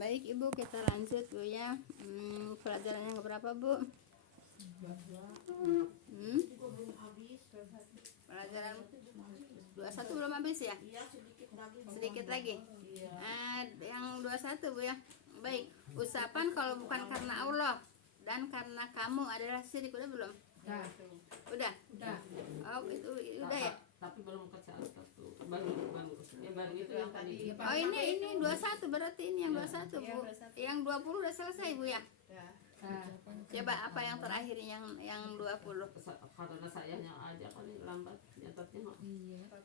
Baik Ibu, kita lanjut Bu ya. Pelajaran yang berapa Bu? Pelajaran 21 belum habis ya? Sedikit lagi. Yang 21 Bu ya. Baik, ucapan kalau bukan karena Allah dan karena kamu adalah syirik. Udah belum? Udah. Oh itu udah ya. Tapi belum ke satu. Baru itu yang tadi. Oh ini 21 berarti ini yang 21 Bu. Yang 20 udah selesai Bu ya. Coba apa yang terakhir yang 20? Karena sayanya aja kali lambat nyatetnya.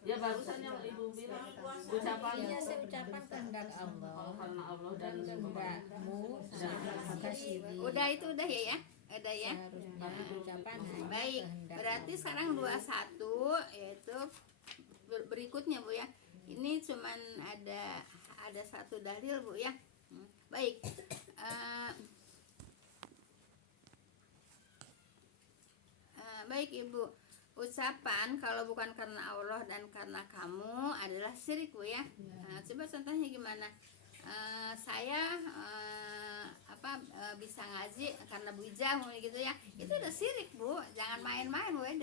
Ya barusan yang Ibu bilang ucapan. Iya, saya ucapan kehendak Allah. Karena Allah dan kehendakmu maka syirik. Udah itu udah ya. Ada ya. Ucapan hanya Baik, kehendak berarti sekarang 21 yaitu berikutnya Bu ya. Ini cuman ada satu dalil Bu ya. Baik. Baik Ibu, ucapan kalau bukan karena Allah dan karena kamu adalah syirik Bu ya. Coba contohnya gimana? Saya bisa ngaji karena Bu Ijah gitu ya, itu udah syirik Bu. Jangan main-main Bu ya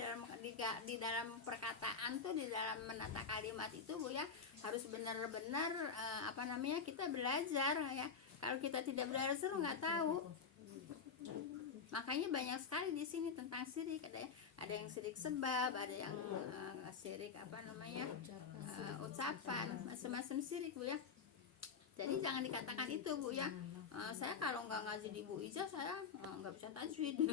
di dalam perkataan tuh, di dalam menata kalimat itu Bu ya, harus benar-benar kita belajar ya. Kalau kita tidak belajar nggak tahu. Makanya banyak sekali di sini tentang syirik. Ada yang syirik sebab, ada yang syirik ucapan, macam-macam syirik Bu ya. Jadi jangan dikatakan itu Bu ya. Saya kalau nggak ngaji di Bu Ijah saya nggak bisa tajwid.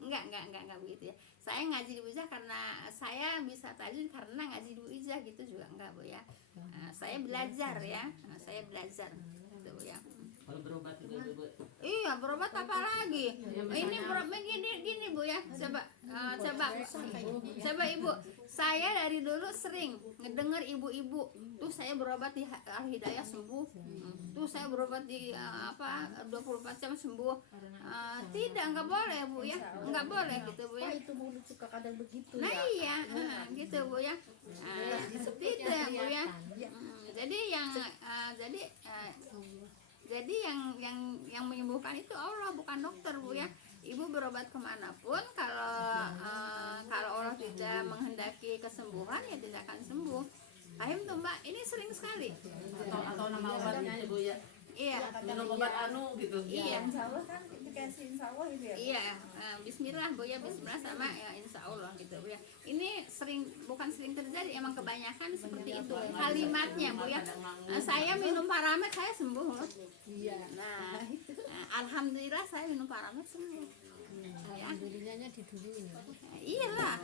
enggak begitu ya. Saya ngaji di Bu Ijah karena saya bisa tajwid karena ngaji di Bu Ijah gitu juga enggak Bu ya. Saya belajar ya. Saya belajar gitu Bu ya. Kalau berobat itu Bu. Iya, berobat apa lagi? Ini berobat gini Bu ya. Coba Ibu. Saya dari dulu sering ngedenger ibu-ibu tuh saya berobat di Al Hidayah sembuh. Tuh saya berobat di 24 jam sembuh. Enggak boleh Bu ya. Enggak boleh gitu Bu ya. Itu mulut suka kadang begitu Nah ya. iya, gitu Bu ya. Tidak Bu ya. Jadi yang menyembuhkan itu Allah, bukan dokter Bu ya. Ibu berobat kemanapun, kalau Allah tidak menghendaki kesembuhan ya tidak akan sembuh. Paham tuh Mbak? Ini sering sekali. Atau nama obatnya ya Bu ya. Iya. Minum obat gitu. Iya. Insya Allah kan dikasih insya Allah itu ya. Iya, Bismillah Bu ya, Bismillah sama ya Insya Allah gitu Bu ya. Ini bukan sering terjadi, emang kebanyakan seperti itu kalimatnya Bu ya. Saya minum Paramed saya sembuh loh. Iya. Nah, alhamdulillah saya minum Paramed sembuh. Alhamdulillahnya diduluin. Iyalah,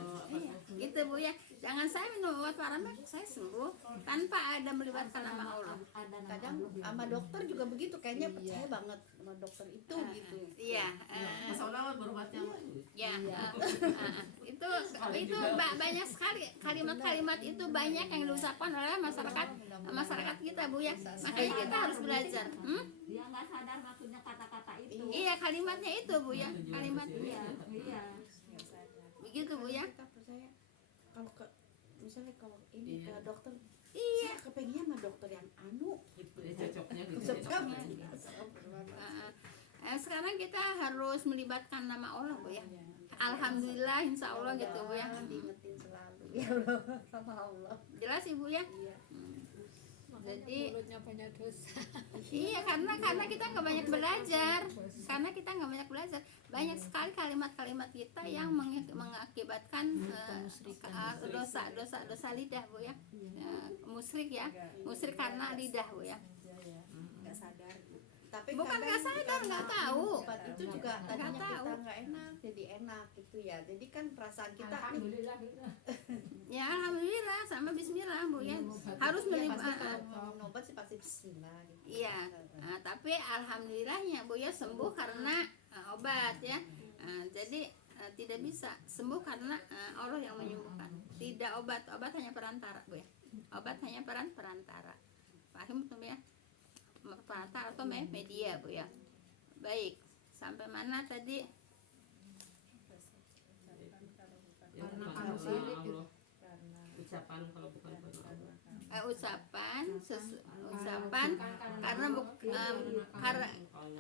gitu Bu ya. Jangan saya minum obat Paramed saya sembuh tanpa ada melibatkan nama Allah. Kadang sama dokter juga begitu, kayaknya percaya banget sama dokter itu gitu. Iya. Masalah berobatnya. Ya, itu banyak sekali kalimat-kalimat itu banyak yang diucapkan oleh masyarakat kita Bu ya. Makanya kita harus belajar. Dia nggak sadar maksudnya kata-kata itu. Iya, kalimatnya itu Bu ya, kalimatnya. Iya. Begitu Bu ya. Kita percaya misalnya kalau ini ke dokter, Iya. saya kepengennya sama dokter yang Cocoknya gitu. Sekarang kita harus melibatkan nama Allah Bu ya. Alhamdulillah, Insya Allah gitu Bu ya. diingetin selalu ya Allah sama Allah. Jelas Ibu ya. Iya. Jadi Mulutnya banyak dosa. iya, karena kita nggak banyak belajar. Banyak sekali kalimat-kalimat kita yang mengakibatkan dosa lidah Bu ya. Musyrik ya. Musyrik karena lidah Bu ya. Nggak sadar. Tapi Bukan kadang nggak sadar, nggak tahu. obat itu juga tadinya tahu. kita nggak enak jadi enak gitu ya. Jadi kan perasaan kita nih Alhamdulillah gitu. Ya alhamdulillah sama Bismillah Bu ya. Harus ya pasti melibatkan. kalau minum obat sih pasti bismillah gitu. Iya, tapi alhamdulillahnya Bu ya sembuh karena obat ya. Jadi tidak bisa sembuh karena Allah yang menyembuhkan. Tidak obat hanya perantara Bu ya. Obat hanya perantara. Paham tuh ya? Perantara atau media Bu ya. Baik, sampai mana tadi? Karena Allah. Ucapan kalau bukan karena Allah. ucapan karena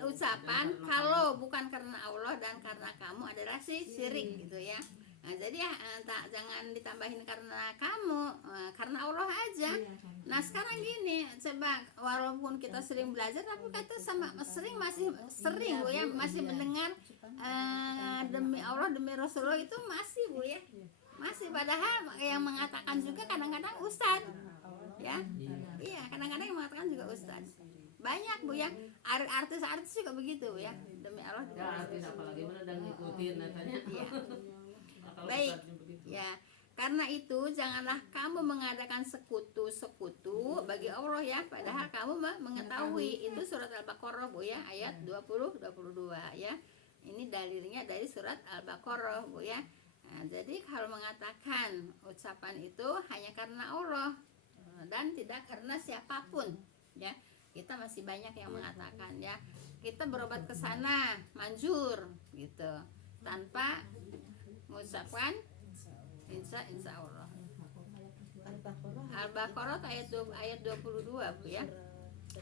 ucapan kalau bukan karena Allah dan karena kamu adalah syirik gitu ya. Nah, jadi jangan ditambahin karena kamu, karena Allah aja. Nah sekarang gini, coba walaupun kita sering belajar, tapi kita masih sering Bu ya, masih mendengar demi Allah demi Rasulullah itu masih Bu ya, masih. Padahal yang mengatakan juga kadang-kadang ustad ya, iya kadang-kadang yang mengatakan juga ustad. Banyak Bu ya, artis-artis juga begitu Bu ya, demi Allah. Ya artis apalagi mana dan ngikutin katanya. Iya. Baik ya, karena itu janganlah kamu mengadakan sekutu bagi Allah ya, padahal kamu mengetahui. Itu surat Al-Baqarah Bu ya, ayat 20-22 ya. Ini dalilnya dari surat Al-Baqarah Bu ya. Nah, jadi kalau mengatakan ucapan itu hanya karena Allah dan tidak karena siapapun ya. Kita masih banyak yang mengatakan ya, kita berobat ke sana manjur gitu tanpa mengucapkan insya Allah. Al-Baqarah ayat 22 Bu ya.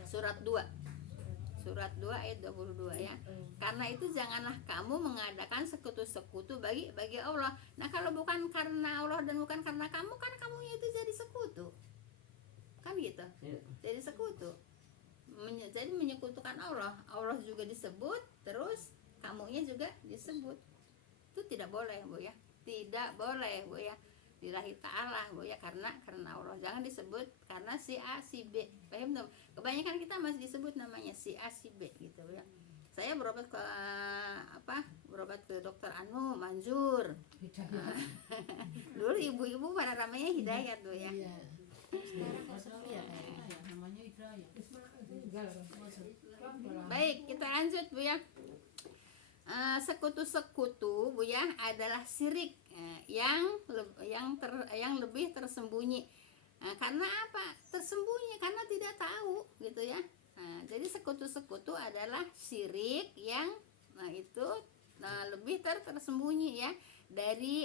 Surat 2 ayat 22 ya. Karena itu janganlah kamu mengadakan sekutu bagi Allah. Nah, kalau bukan karena Allah dan bukan karena kamu, kan kamunya itu jadi sekutu. Kan gitu. Jadi sekutu. Jadi menyekutukan Allah. Allah juga disebut, terus kamunya juga disebut. Itu tidak boleh Bu ya, tidak boleh Bu ya, lillahi ta'ala Bu ya, karena Allah. Jangan disebut karena si A si B, paham tuh? Kebanyakan kita masih disebut namanya si A si B gitu ya. Saya berobat ke dokter Anu manjur. Dulu ibu-ibu pada namanya Hidayat Bu ya. Baik, kita lanjut Bu ya. Sekutu-sekutu Bu ya adalah syirik yang lebih tersembunyi. Karena apa? Tersembunyi karena tidak tahu gitu ya. Jadi sekutu-sekutu adalah syirik yang lebih tersembunyi ya, dari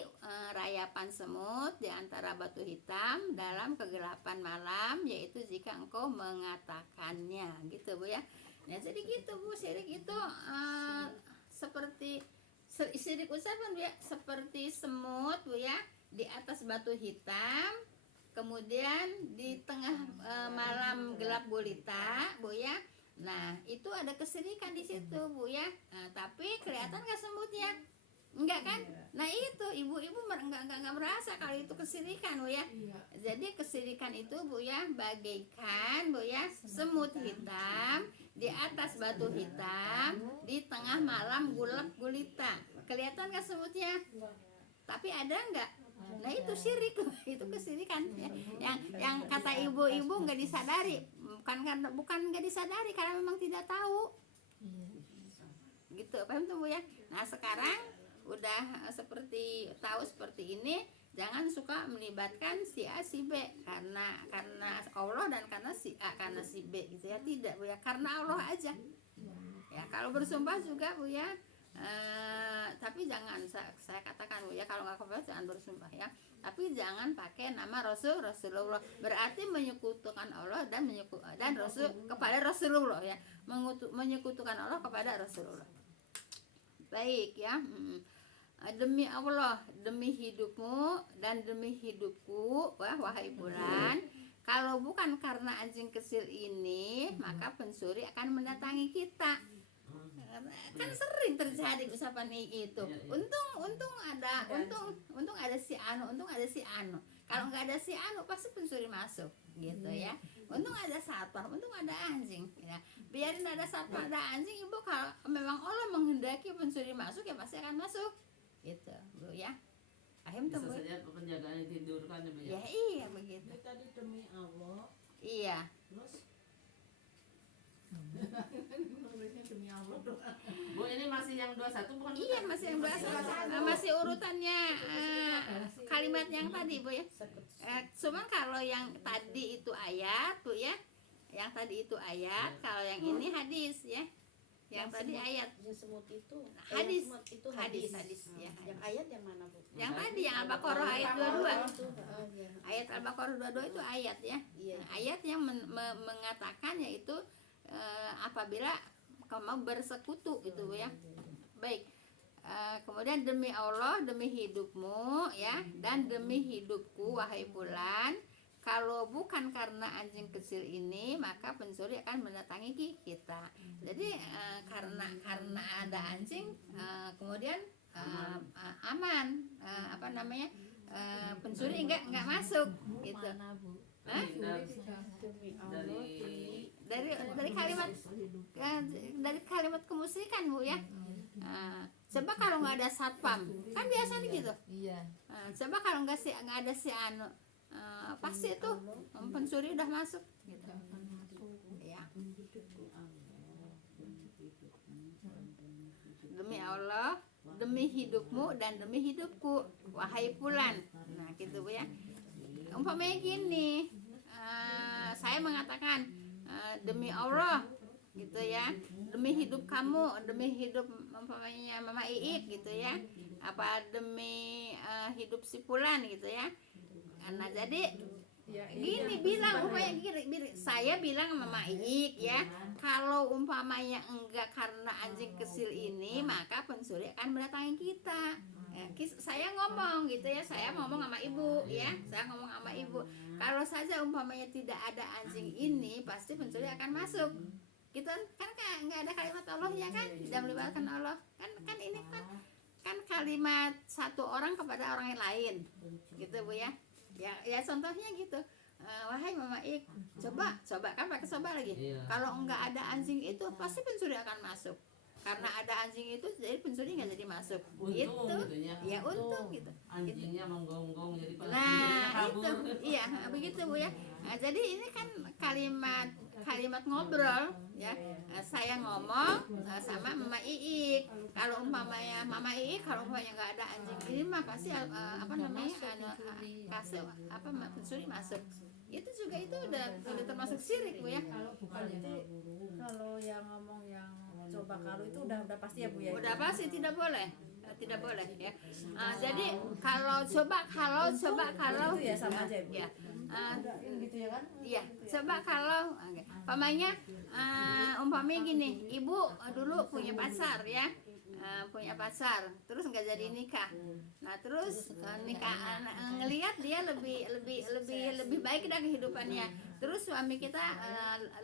rayapan semut di antara batu hitam dalam kegelapan malam, yaitu jika engkau mengatakannya gitu Bu ya. Nah jadi gitu Bu, syirik itu seperti syirik ucapan Bu ya, seperti semut Bu ya di atas batu hitam, kemudian di tengah malam gelap gulita Bu ya. Nah itu ada kesyirikan di situ Bu ya. Nah, tapi kelihatan gak semutnya? Enggak kan? Nah itu ibu-ibu enggak merasa kalau itu kesyirikan Bu ya. Jadi kesyirikan itu Bu ya bagaikan Bu ya semut hitam di atas batu hitam di tengah malam gelap gulita. Kelihatan gak semutnya? Tapi ada enggak? Nah itu syirik, itu kesyirikan ya. Yang kata ibu-ibu nggak disadari, bukan nggak disadari karena memang tidak tahu. Gitu, paham tuh Bu ya? Nah sekarang udah tahu seperti ini, jangan suka melibatkan si A si B karena Allah dan karena si A karena si B gitu ya. Tidak Bu ya, karena Allah aja ya. Kalau bersumpah juga Bu ya, tapi jangan, saya katakan Bu ya, kalau nggak kafir jangan bersumpah ya, tapi jangan pakai nama Rasulullah, berarti menyekutukan Allah dan Rasul kepada Rasulullah ya, menyekutukan Allah kepada Rasulullah. Baik ya. Demi Allah, demi hidupmu dan demi hidupku, wahai bulan, kalau bukan karena anjing kecil ini, maka pencuri akan mendatangi kita. Kan sering terjadi ucapan itu. Untung ada si Anu. Kalau nggak ada si Anu pasti pencuri masuk gitu ya. Untung ada satpam, untung ada anjing ya. Biarin ada satpam, ada anjing, ibu kalau memang Allah menghendaki pencuri masuk ya pasti akan masuk gitu Bu ya. Paham tuh Bu? Bisa saja penjagaan tidur kan Bu ya. Ya iya begitu. Tadi demi Allah. Iya. Terus demi Allah. Bu ini masih yang 21 bukan? Iya masih yang bahasa, masih urutannya kalimat yang tadi Bu ya. Cuman kalau yang tadi itu ayat Bu ya, yang tadi itu ayat, kalau yang ini hadis ya. Yang tadi ayat. Yang semut itu Hadis. yang semut itu Hadis, hadis. ya. Yang ayat yang mana, Bu? Yang tadi yang Al-Baqarah ayat 22. Itu, iya. Ayat Al-Baqarah 22 itu ayat ya. Iya. Nah, ayat yang mengatakan yaitu apabila kamu bersekutu gitu ya. Baik. Kemudian demi Allah, demi hidupmu ya, dan demi hidupku wahai bulan, kalau bukan karena anjing kecil ini maka pencuri akan mendatangi kita. Jadi karena ada anjing kemudian aman, pencuri nggak masuk gitu. Hah? Dari kalimat kemusyrikan, Bu ya. Coba kalau nggak ada satpam, kan biasanya gitu. Coba kalau nggak ada si anu, pasti tuh pencuri udah masuk gitu. Ya. Demi Allah, demi hidupmu dan demi hidupku wahai bulan. Nah gitu, Bu ya. Umpamanya gini, saya mengatakan demi Allah gitu ya, demi hidup kamu, demi hidup umpamanya Mama Iik gitu ya, apa demi hidup si Fulan gitu ya. Nah jadi gini bilang umpamanya gini, saya bilang sama Mama Iik ya, kalau umpamanya enggak karena anjing kecil ini maka pencuri akan mendatangi kita. Saya ngomong gitu ya, saya ngomong sama ibu ya, saya ngomong sama ibu, kalau saja umpamanya tidak ada anjing ini pasti pencuri akan masuk gitu kan nggak ada kalimat Allahnya kan, tidak melibatkan Allah kan ini kan kalimat satu orang kepada orang yang lain gitu, Bu ya. Ya contohnya gitu, wahai Mama Ik, coba kan pakai coba lagi, kalau nggak ada anjing itu pasti pencuri akan masuk. Karena ada anjing itu jadi pencuri nggak jadi masuk. Untung Gitu. ya. Ya untung gitu. Anjingnya menggonggong jadi pada Nah kabur. itu, iya begitu, Bu ya. Nah, jadi ini kan kalimat ngobrol ya. Saya ngomong sama Mama Iik. Kalau umpamanya Mama Iik, kalau umpamanya nggak ada anjing ini mah pasti pencuri masuk. Itu juga itu udah termasuk syirik, Bu ya. Kalau yang ngomong yang coba kalau itu udah pasti ya, Bu ya. Udah pasti tidak boleh ya. Jadi kalau Itu ya sama aja, Bu. ya. Gitu ya kan? Iya, coba kalau umpamanya gini, ibu dulu punya pacar ya, terus nggak jadi nikah. Nah terus nikah ngelihat dia lebih baik dah kehidupannya. Terus suami kita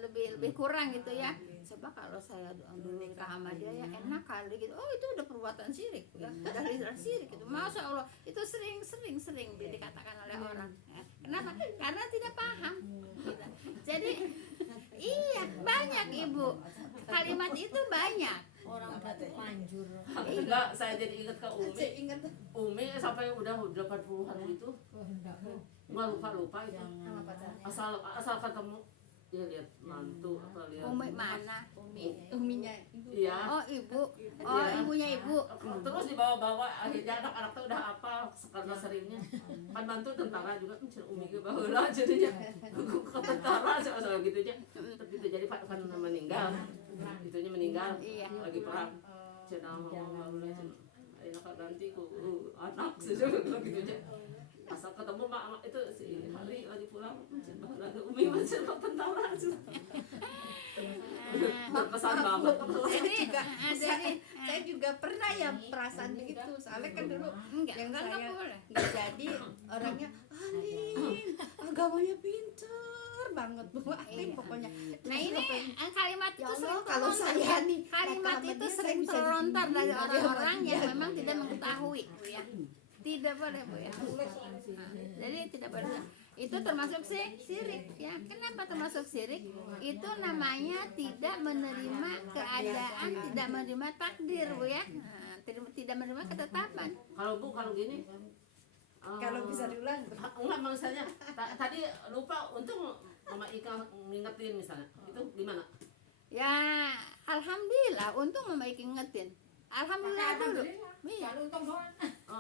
lebih kurang gitu ya. Coba kalau saya dulu nikah sama dia ya enak kali gitu. Oh itu udah perbuatan syirik ya, udah syirik gitu. Masya Allah itu sering dikatakan oleh orang. Ya. Kenapa? Karena tidak paham. Gitu. Jadi iya banyak Ibu kalimat itu banyak. Orang udah terlanjur. Enggak, saya jadi ingat ke Umi. Ingat Umi sampai udah 80-an itu. Enggak lupa itu. Asal ketemu dia lihat mantu atau lihat Umi mana? uminya iya. Oh ibu, oh ibunya ibu. Terus dibawa-bawa akhirnya anak-anak tuh udah apa karena seringnya kan mantu tentara juga kan Umi ke baheula jadinya ke tentara soal gitu aja gitu jadi kan meninggal itunya meninggal lagi perang cenah baheula cenah anak ganti ku anak sesuatu gitu aja asal ketemu mak itu si Hari lagi pulang cenah Umi macam tentara berkesan banget. saya juga pernah ya perasaan begitu, soalnya kan dulu yang Enggak saya boleh. nggak jadi orangnya Anin agamanya pinter banget, Bu Anin pokoknya. Nah ini kalimat Ya itu Allah, sering kalau terlontar saya ya. nih Kalimat nakal sama itu dia, saya sering bisa terlontar diginiin dari sama orang-orang dia. yang memang tidak mengetahui, Bu ya. Tidak boleh, Bu ya. Jadi tidak boleh. Itu termasuk syirik ya. Kenapa termasuk syirik? Itu namanya tidak menerima keadaan, tidak menerima takdir, Bu ya. Nah, tidak menerima ketetapan. Kalau gini Kalau bisa diulang enggak maksudnya tadi lupa untung Mama Ika ngingetin misalnya itu gimana? Ya, alhamdulillah untung Mama Iki ngetin. Alhamdulillah dulu. Iya.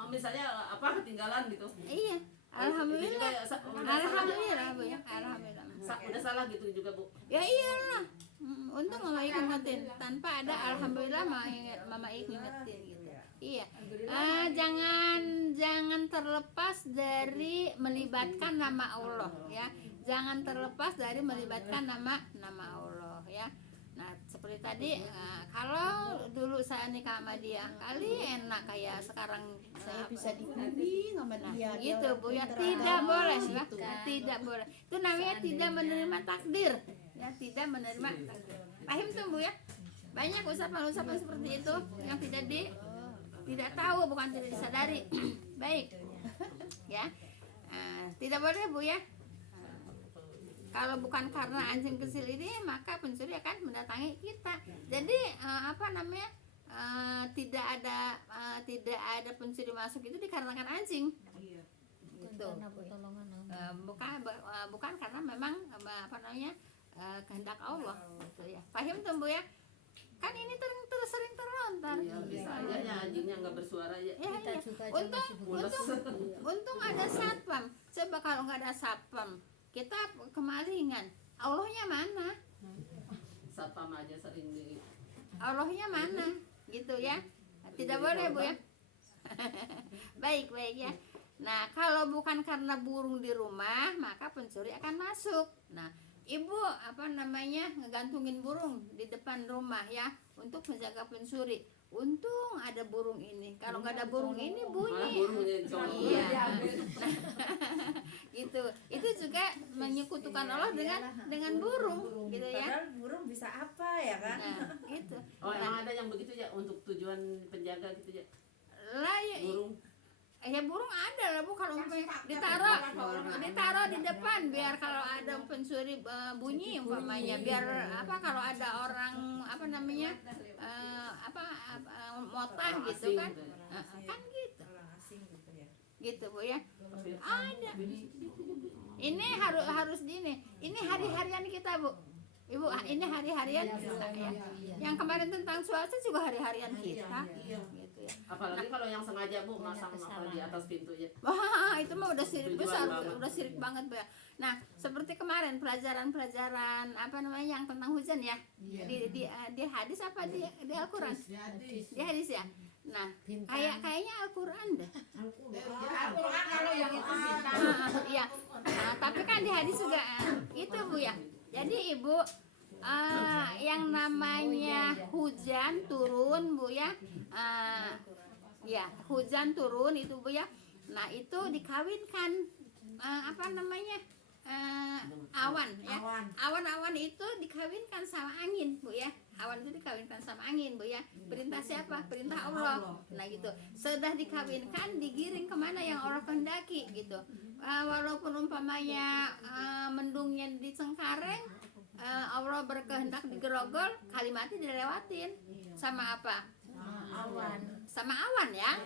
Misalnya apa ketinggalan gitu. Iya. Alhamdulillah. Alhamdulillah, Bu ya. Alhamdulillah. Udah salah gitu juga, Bu. Ya iyalah. untung Mama Ik ngingetin. Tanpa ada alhamdulillah Mama Ik ngingetin gitu. Iya. Jangan terlepas dari melibatkan nama Allah ya. Jangan terlepas dari melibatkan nama Allah ya. Nah, seperti tadi kalau dulu saya nikah sama dia, kali enak kayak sekarang Saya bisa dibimbing sama dia. Dia gitu orang Bu ya. pinter Tidak agama, boleh ya. gitu. Tidak boleh. Itu namanya tidak menerima takdir. Ya, tidak menerima takdir. Paham tuh Bu ya? Banyak ucapan-ucapan seperti itu yang tidak tahu, bukan tidak disadari. Baik. Ya. Tidak boleh Bu ya. Kalau bukan karena anjing kecil ini, maka pencuri akan mendatangi kita. Jadi tidak ada pencuri masuk itu dikarenakan anjing. Gitu. Bukan karena memang kehendak Allah. Gitu ya. Paham tuh Bu ya? Kan ini sering terlontar. Iya, bisa aja ya anjingnya nggak bersuara ya. Ya, iya. Untung ada satpam. Coba kalau nggak ada satpam, kita kemalingan. Allahnya mana? Satpam aja sering di Allahnya mana? Gitu ya. Tidak boleh Bu ya. Baik ya. Nah, kalau bukan karena burung di rumah, maka pencuri akan masuk. Nah, Ibu ngegantungin burung di depan rumah ya untuk menjaga pencuri. Untung ada burung ini. Kalau nggak ada burung ini malah bunyi. burungnya Iya. Gitu. Itu juga menyekutukan Allah dengan burung, gitu ya. Padahal burung bisa apa ya kan? Nah, gitu. Oh, emang ada yang begitu ya untuk tujuan penjaga gitu ya. Lah ya, Burung. ya burung ada lah Bu, kalau ditaruh di depan biar kalau ada pencuri bunyi umpamanya, biar kalau ada orang motah gitu kan. Kan gitu. Gitu Bu ya. Ada. Ini harus ini hari-harian kita Bu. Ibu, ini hari-harian kita ya. Yang kemarin tentang cuaca juga hari-harian kita. Gitu ya. Apalagi kalau yang sengaja Bu masang di atas pintunya. Wah, itu mah udah sirik Tujuan besar, banget. udah sirik banget Bu ya. Nah, seperti kemarin pelajaran yang tentang hujan ya. Di hadis apa di Al-Qur'an? Di hadis ya. Nah, kayaknya Al-Qur'an deh. Al-Quran kalau yang itu bintang. Iya. Nah, tapi kan di hadis juga itu Bu ya. Jadi Ibu, yang namanya hujan turun Bu ya. Ya, hujan turun itu Bu ya. Nah, itu dikawinkan awan ya. Awan-awan itu dikawinkan sama angin Bu ya. Awan itu dikawinkan sama angin Bu ya. Perintah siapa? Perintah Allah. Nah gitu. Sudah dikawinkan, digiring kemana yang Allah kehendaki gitu. Walaupun umpamanya mendungnya di Cengkareng, Allah berkehendak di Grogol, Kalimatnya dilewatin sama apa? Sama awan ya.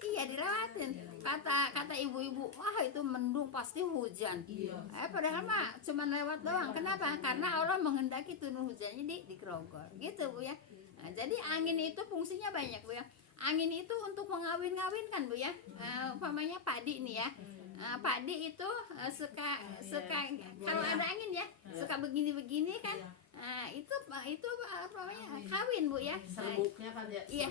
Iya, dilewatin. Kata ibu-ibu, wah itu mendung pasti hujan. Padahal mah cuma lewat doang. Kenapa? Karena Allah menghendaki turun hujannya di Grogol. Gitu Bu ya. Nah, jadi angin itu fungsinya banyak Bu ya. Angin itu untuk mengawin-ngawinkan Bu ya. Umpamanya padi nih ya. Padi itu suka kalau ada angin ya, suka begini-begini kan. Itu kawin Bu ya. Serbuknya kan ya. Iya,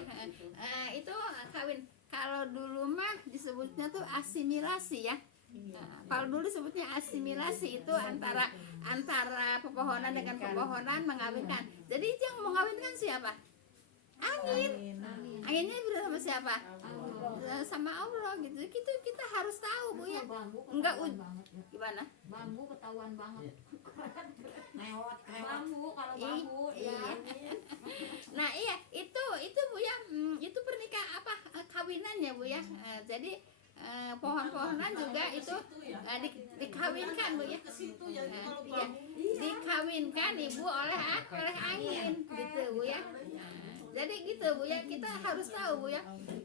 itu kawin. Kalau dulu mah disebutnya tuh asimilasi ya. Kalau dulu disebutnya asimilasi itu antara pepohonan dengan pepohonan mengawinkan. Jadi yang mengawinkan siapa? Angin. Anginnya bersama siapa? Sama Allah gitu. Kita harus tahu Bu ya. Enggak gimana? Bambu ketahuan banget. Lewat. Bambu kalau bambu ya. Nah iya itu Bu ya, itu kawinannya Bu ya. Jadi pohon-pohonan juga itu dikawinkan Bu ya. Iya, dikawinkan Ibu oleh angin gitu Bu ya. Jadi gitu Bu ya, kita harus tahu Bu ya.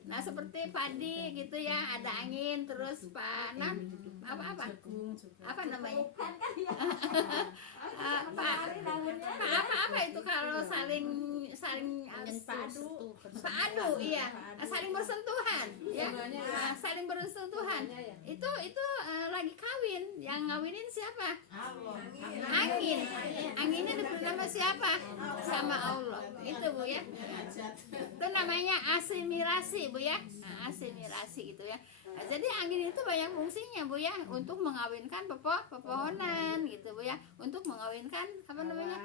Nah seperti padi gitu ya, ada angin terus panen apa namanya? Apa itu kalau saling padu iya, saling bersentuhan ya. Saling bersentuhan. Itu lagi kawin. Yang ngawinin siapa? Angin. Anginnya siapa? Sama Allah. Itu Bu ya. Itu namanya asimilasi Bu ya. Nah, asimilasi gitu ya. Nah, jadi angin itu banyak fungsinya Bu ya, untuk mengawinkan pepohonan gitu Bu ya, untuk mengawinkan apa namanya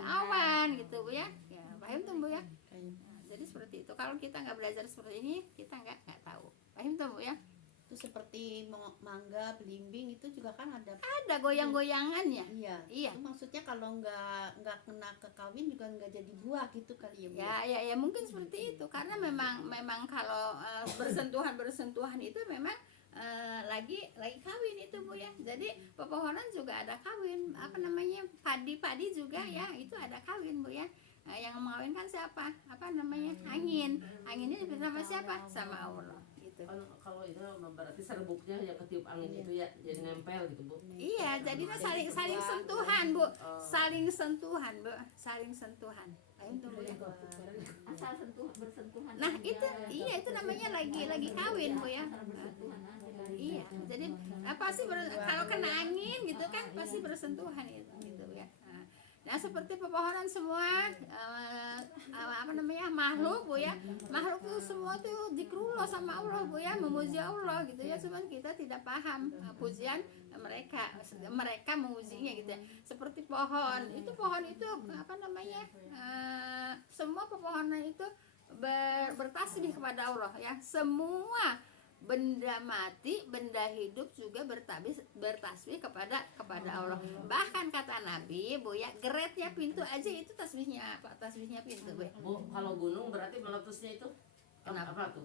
awan gitu Bu ya. Ya paham tuh Bu ya. Nah, jadi seperti itu. Kalau kita nggak belajar seperti ini, kita nggak tahu. Paham tuh Bu ya. Itu seperti mangga, belimbing itu juga kan ada. Ada goyang-goyangannya. Iya. Iya. Itu maksudnya kalau nggak kena ke kawin juga nggak jadi buah gitu kali ya Bu. Ya mungkin seperti itu, karena memang kalau bersentuhan itu memang lagi kawin itu Bu ya. Jadi pepohonan juga ada kawin, apa namanya, padi juga ya, itu ada kawin Bu ya. Nah, yang mengawinkan siapa? Apa namanya? Angin. Anginnya bersama siapa? Sama Allah gitu. Kalau itu berarti serbuknya yang ketiup angin itu ya jadi nempel gitu Bu. Iya, jadinya saling sentuhan Bu, saling sentuhan Bu, saling sentuhan. Ayo tuh Bu ya. Asal bersentuhan. Nah itu, iya itu namanya lagi kawin Bu ya. Bersentuhan aja dari Iya, jadi pasti kalau kena angin gitu kan pasti bersentuhan itu gitu ya. Nah seperti pepohonan semua apa namanya makhluk Bu ya, makhluk itu semua tuh zikrullah sama Allah Bu ya, memuji Allah gitu ya. Cuman kita tidak paham pujian mereka memujinya gitu ya. Seperti pohon itu apa namanya, semua pepohonan itu bertasbih kepada Allah ya. Semua benda mati, benda hidup juga bertasbih kepada Allah. Bahkan kata Nabi Bu ya, geretnya pintu aja itu tasbihnya pintu Bu. Bu, kalau gunung berarti meletusnya itu Kenapa? apa tuh?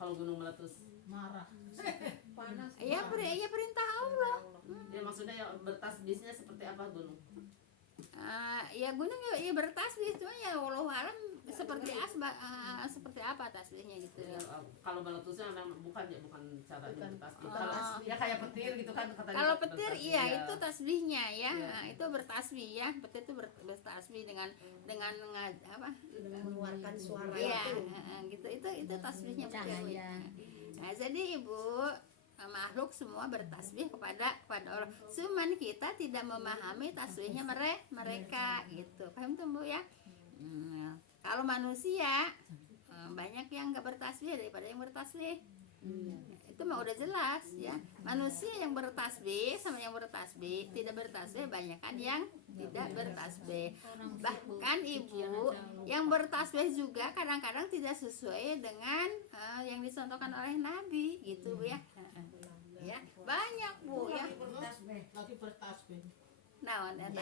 Kalau gunung meletus, Marah. Panas. Ya perintah Allah. ya maksudnya ya bertasbihnya seperti apa gunung? Ya gunung ya bertasbih, cuma ya wallahu alam seperti apa tasbihnya gitu ya. Kalau meletusnya memang bukan caranya bertasbih. Bukan Kalau tasbih. ya kayak petir gitu kan katanya. Kalau petir bertasbih, iya ya. itu tasbihnya ya. Iya. Nah, itu bertasbih ya. Petir itu bertasbih dengan apa? Dengan mengeluarkan suara Iya, itu. gitu. Itu tasbihnya petir. Bu. Nah, jadi Ibu, makhluk semua bertasbih kepada Allah. Cuman kita tidak memahami tasbihnya mereka gitu. Paham tuh Bu ya? Kalau manusia banyak yang nggak bertasbih daripada yang bertasbih. Itu mah udah jelas ya. Manusia yang bertasbih sama yang bertasbih tidak bertasbih, banyak kan yang tidak bertasbih. Bahkan Ibu, yang bertasbih juga kadang-kadang tidak sesuai dengan yang dicontohkan oleh Nabi gitu Bu ya. Ya, banyak Bu ya. Lagi bertasbih. Naon eta?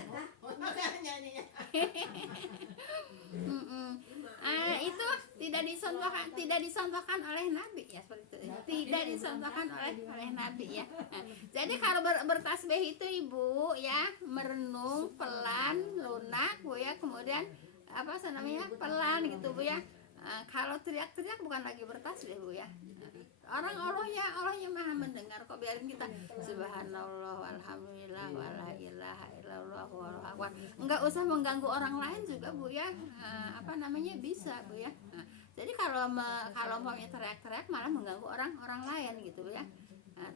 Nyanyinya. Itu tidak dicontohkan oleh Nabi ya, seperti itu. Tidak dicontohkan oleh Nabi ya. Jadi kalau bertasbih itu Ibu ya, merenung pelan, lunak Bu ya, kemudian apa namanya, pelan gitu Bu ya. Kalau teriak-teriak bukan lagi bertasbih Bu ya. Allahnya maha mendengar kok, biarin kita subhanallah walhamdulillah wala ilaha illallah wallahu akbar. Enggak usah mengganggu orang lain juga Bu ya. Apa namanya, bisa Bu ya. Jadi kalau mau teriak-teriak malah mengganggu orang lain gitu ya.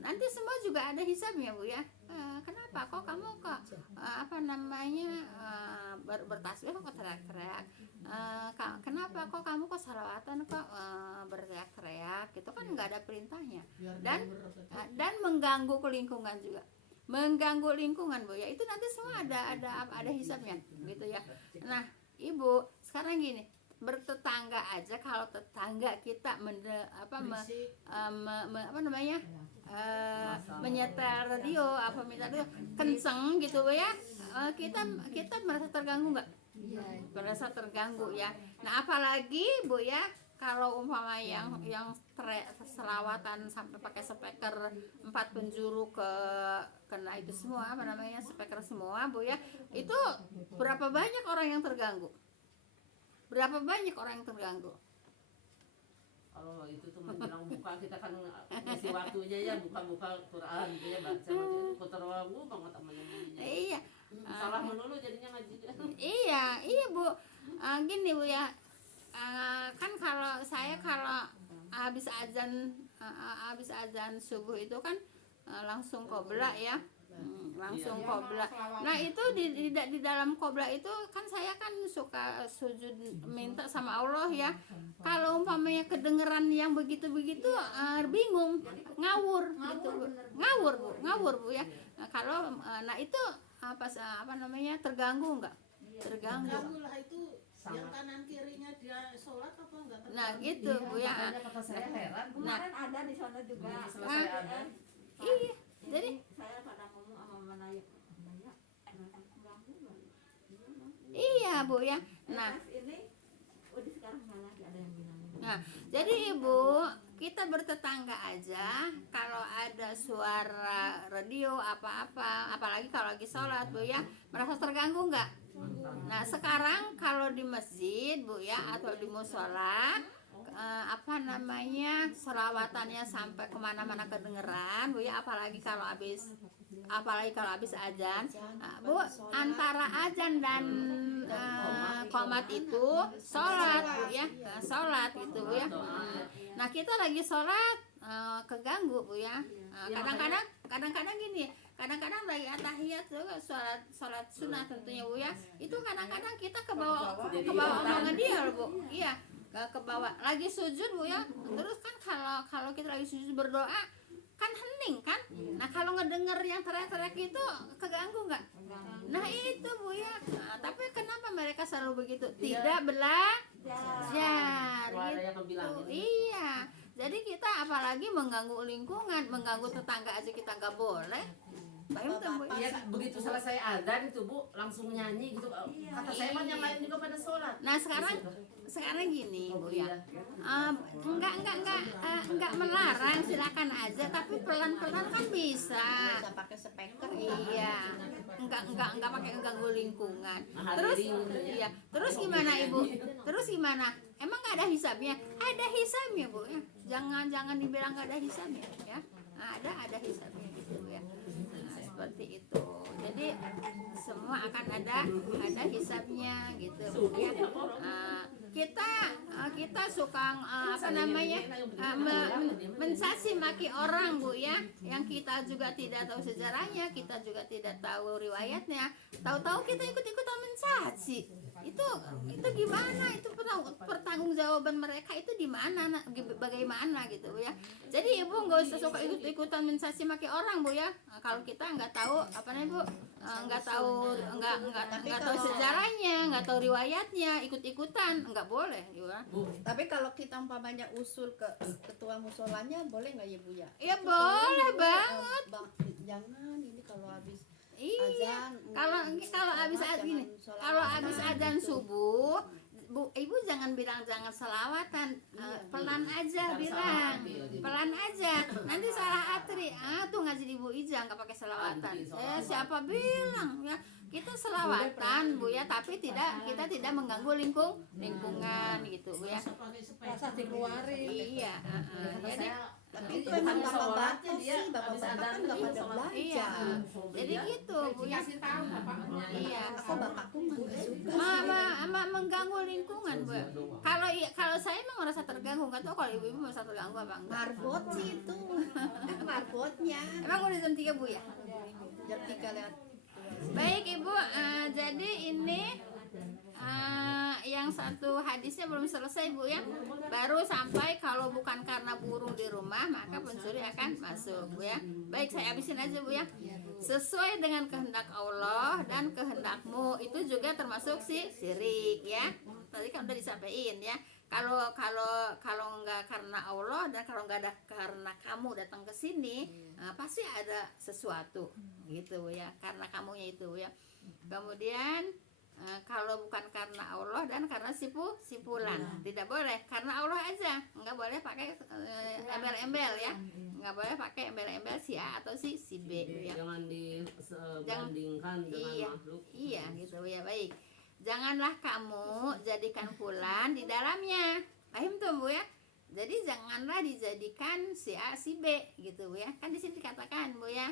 Nanti semua juga ada hisabnya Bu ya. Kenapa kok kamu apa namanya bertasbih kok teriak-teriak? Kenapa kok kamu salawatan kok berteriak-teriak? Itu kan nggak ada perintahnya. Dan mengganggu lingkungan juga. Mengganggu lingkungan Bu ya. Itu nanti semua ada hisabnya gitu ya. Nah, Ibu, sekarang gini, bertetangga aja, kalau tetangga kita menyetel radio kenceng gitu Bu ya, kita merasa terganggu nggak? Merasa terganggu ya. Nah apalagi Bu ya, kalau umpama yang selawatan sampai pakai speaker 4 penjuru kena itu semua, apa namanya, speaker semua Bu ya, itu berapa banyak orang yang terganggu? Berapa banyak orang yang terganggu? Kalau itu tuh menjelang buka kita kan ngisi waktunya ya, buka Quran gitu ya, baca putar lagu banget temannya. Iya. Salah melulu jadinya ngajinya. Iya Bu. Gini Bu ya. Kan kalau habis azan subuh itu kan langsung qobla ya. langsung Iya. qobla. Nah itu di dalam qobla itu kan saya kan suka sujud minta sama Allah ya. Kalau umpamanya kedengeran yang begitu-begitu bingung, ngawur gitu Bu. Ngawur Bu ya. Nah, kalau nah itu apa namanya terganggu enggak? Terganggu. Kamu lah itu yang kanan kirinya dia sholat apa enggak? Nah gitu Bu ya. Makanya kata saya heran. Kemarin ada di sana juga. Selesai ada. Iya. Jadi Saya pada ngomong sama Manaya, Manaya, mereka ganggu nggak? iya Bu ya. Nah, Pas ini udah sekarang nggak lagi ada yang bilang. nah, jadi Ibu, kita bertetangga aja kalau ada suara radio apa-apa, apalagi kalau lagi sholat Bu ya, merasa terganggu nggak? Nah, sekarang kalau di masjid Bu ya atau di musola apa namanya selawatannya sampai kemana-mana kedengeran Bu ya, apalagi kalau habis azan. Nah, Bu, antara azan dan qomat itu sholat Bu ya, sholat gitu Bu ya. Nah kita lagi sholat keganggu Bu ya. Kadang-kadang gini, kadang-kadang lagi atahiyat tuh sholat sunnah tentunya Bu ya. Itu kadang-kadang kita ke bawah omongan dia loh Bu. Iya, ke bawah. Lagi sujud Bu ya. Terus kan kalau kita lagi sujud berdoa kan hening kan. Nah kalau ngedenger yang teriak-teriak itu keganggu nggak? Nah itu Bu ya. Nah, tapi kenapa mereka selalu begitu? Tidak belajar Kalau ada yang gitu. bilangin. Iya. Jadi kita apalagi mengganggu lingkungan, mengganggu tetangga aja kita nggak boleh. Paham tuh Bu? Iya, begitu selesai adzan itu Bu langsung nyanyi gitu. Kata saya mah yang lain juga pada sholat. Nah sekarang gini Bu ya. Enggak melarang, silakan aja, tapi pelan-pelan kan bisa. Bisa pakai speaker. Iya, enggak pakai ganggu lingkungan. Hadirin. Terus gimana Ibu? Terus gimana? Emang nggak ada hisabnya? Ada hisabnya Bu ya. Jangan dibilang nggak ada hisabnya ya. Nah, ada hisabnya gitu Bu ya. Nah, seperti itu. Jadi semua akan ada hisabnya gitu Bu ya. Kita suka mencaci maki orang Bu ya, yang kita juga tidak tahu sejarahnya, kita juga tidak tahu riwayatnya, tahu-tahu kita ikut-ikutan mencaci. Itu gimana? Itu pertanggungjawaban mereka itu di mana, bagaimana gitu Bu ya. Jadi Ibu nggak usah suka ikut-ikutan mencaci maki orang Bu ya. Nah, kalau kita nggak tahu apa namanya Bu, nggak tahu sejarahnya, nggak tahu riwayatnya, ikut-ikutan nggak boleh ya. Tapi kalau kita umpamanya usul ke ketua musolanya boleh nggak ya Bu ya? Ya boleh banget. Jangan ini kalau habis Iya. azan. Kalau habis azan gini, kalau habis azan subuh, Bu, Ibu jangan bilang jangan selawatan, pelan aja bilang, pelan aja. Nanti salah atri, tuh ngaji di Bu Ija nggak pakai selawatan. Siapa bilang ya? Kita selawatan Bu ya, tapi kita tidak mengganggu lingkungan gitu Bu ya. Rasa dikeluarin. Iya. Jadi Tapi itu memang bapak-bapak sih, habis bapak-bapak adzan kan nggak pada iya. belajar. Jadi gitu Bu ya. Kasih tahu bapaknya. Iya. Aku bapakku mah nggak suka. Mengganggu lingkungan Bu. Kalau saya emang merasa terganggu, nggak tahu kalau ibu merasa terganggu apa enggak. Marbot sih itu. Marbotnya. Emang udah jam 3 Bu ya? Jam 3 lewat. Baik Ibu, jadi ini yang satu hadisnya belum selesai Bu ya. Baru sampai kalau bukan karena burung di rumah maka pencuri akan masuk Bu ya. Baik, saya habisin aja Bu ya. Sesuai dengan kehendak Allah dan kehendakmu, itu juga termasuk syirik ya. Tadi kan udah disampaikan ya. Kalau nggak karena Allah dan kalau nggak ada karena kamu datang ke sini, pasti ada sesuatu gitu Bu ya. Karena kamunya itu Bu ya. Kemudian kalau bukan karena Allah dan karena sipulan, tidak boleh karena Allah aja, nggak boleh pakai embel-embel ya, nggak boleh pakai embel-embel si A atau si B ya. Jangan dibandingkan dengan makhluk. Iya gitu ya. Baik, janganlah kamu jadikan fulan di dalamnya, paham tuh Bu ya. Jadi janganlah dijadikan si A si B gitu Bu ya, kan di sini dikatakan Bu ya.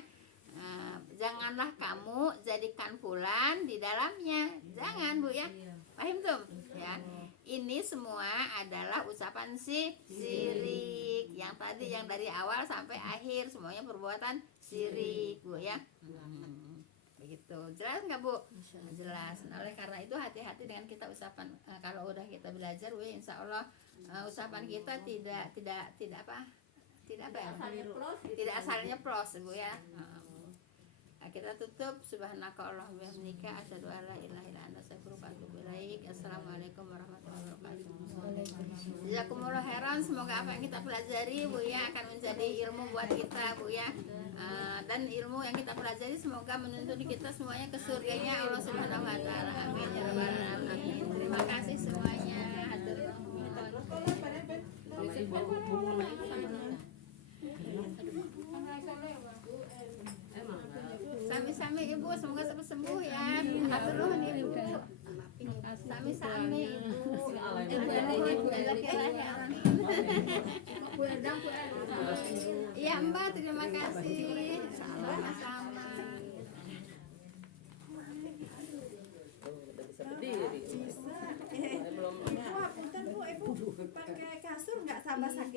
Janganlah kamu jadikan fulan di dalamnya, jangan Bu ya, paham tuh ya. Ini semua adalah ucapan syirik yang yang tadi yang dari awal sampai akhir semuanya perbuatan syirik Bu ya. Begitu, jelas nggak Bu? Jelas. Nah, oleh karena itu hati-hati dengan kita usapan. Kalau udah kita belajar Bu, insya Allah usapan kita tidak apa ya? Tidak asalnya pros Bu ya. Nah, kita tutup. Subhanaka Allahumma wa bihamdika asyhadu an la ilaha illa anta astaghfiruka wa atubu ilaik. Assalamualaikum warahmatullahi wabarakatuh. Jazakumullah khairan. Semoga apa yang kita pelajari Bu ya akan menjadi ilmu buat kita Bu ya. Dan ilmu yang kita pelajari semoga menuntun kita semuanya ke surganya Allah Subhanahu wa taala. Amin ya rabbal alamin. Terima kasih semuanya. Hatur nuhun. Sami-sami Ibu, semoga cepat sembuh ya. Hatur nuhun Ibu. Sami-sami Ibu. Iya Mbak, terima kasih. Sama-sama. Ibu, punten Bu, Ibu pakai kasur nggak tambah sakit